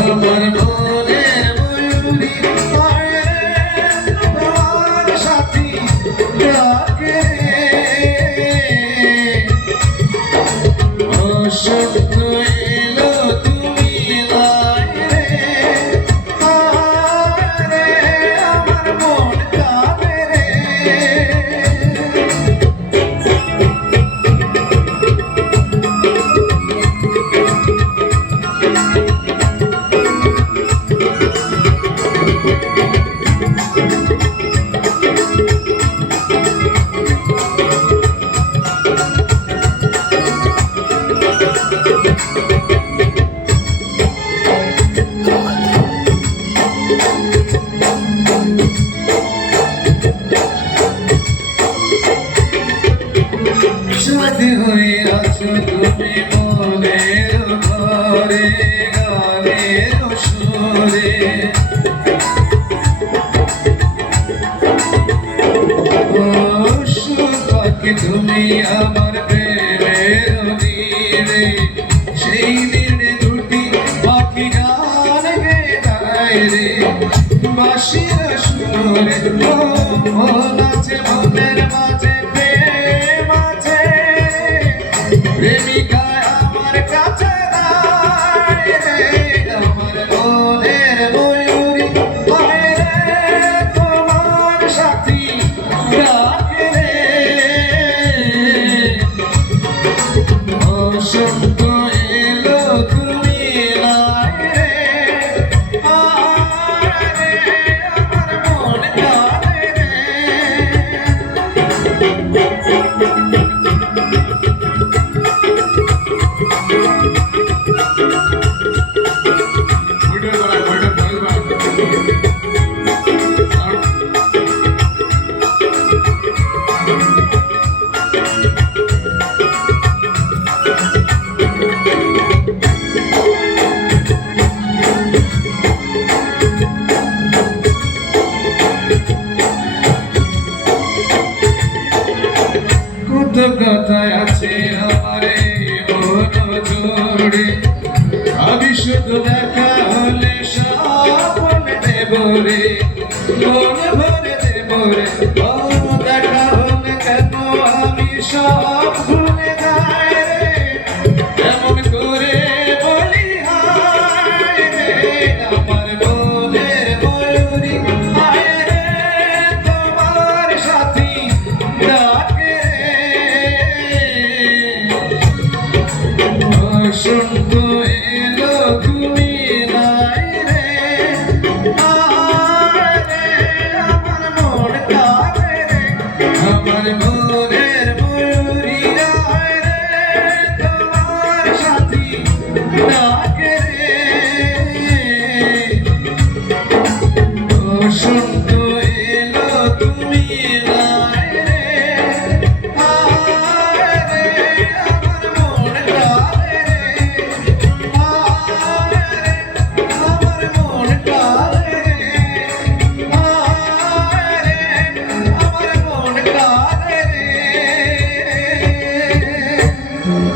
আমার মনের ময়ূরী তোমার সাথী ডাকে অসত্য এলো তুমি নাই রে আমার মন কাঁদে রে সাথী হয়ে আছো তুমি মনের ঘরে গানের সুরে সুপাকে তুমি আমার প্রেমের নীড়ে সেই নীড়ে দুটি পাখি গান গায় রে বাঁশির সুরে নাচে মনের মাঝে প্রেম আছে প্রেমিকা আমার কাছে নাই রে আমার মনের ময়ূরী হয় রে তোমার সাথী ডাকে রে অসত্য এলো তুমি নাই রে আমার মন কাঁদে রে কত কথায় আছে আমারে মন জোড়ে আমি শুধু দেখা হলে সব বলে দেব রে মন ভরে দেব রে দেখা হলে কেন আমি সব ভুলে যাই রে এমন করে বলি হায় রে আমার মনের ময়ূরী হায় রে তোমার সাথী ডাকে অসত্য এলো তুমি নাই রে আমার মন কাঁদে রে আমার মনের ময়ূরী রে তোমার সাথী ডাকে